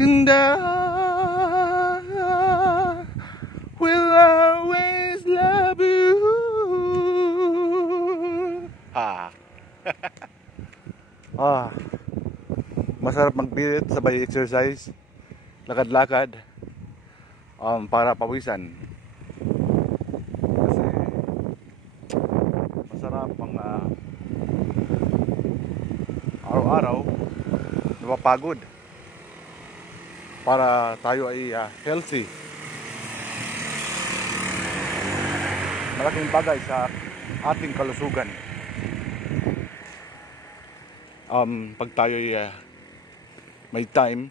And I will always love you. Masarap magpilit, sabay exercise, lakad-lakad, para pawisan. Kasi masarap ang araw-araw napapagod para tayo ay healthy. Malaking bagay sa ating kalusugan. Pag tayo ay may time,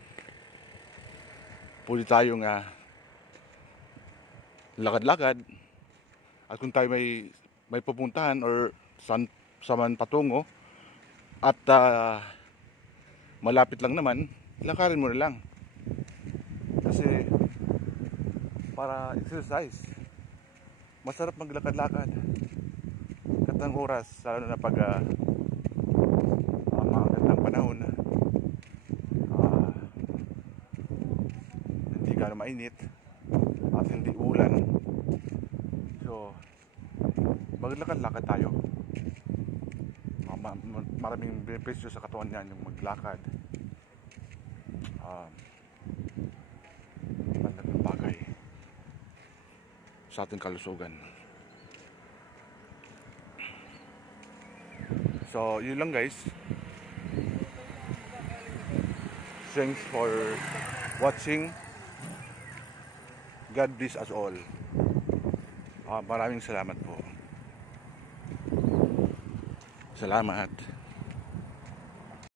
pwede tayong lakad-lakad, at kung tayo may pupuntahan or saan patungo at malapit lang naman, lakarin mo na lang kasi para exercise. Masarap maglakad-lakad katang oras, lalo na pag maangat ng panahon, hindi gano'ng mainit at hindi ulan. So maglakad-lakad tayo. Maraming benepisyo sa katawan niyan yung maglakad. Magandang bagay sa ating kalusugan. So yun lang guys. Thanks for watching. God bless us all. Maraming salamat po. Salamat.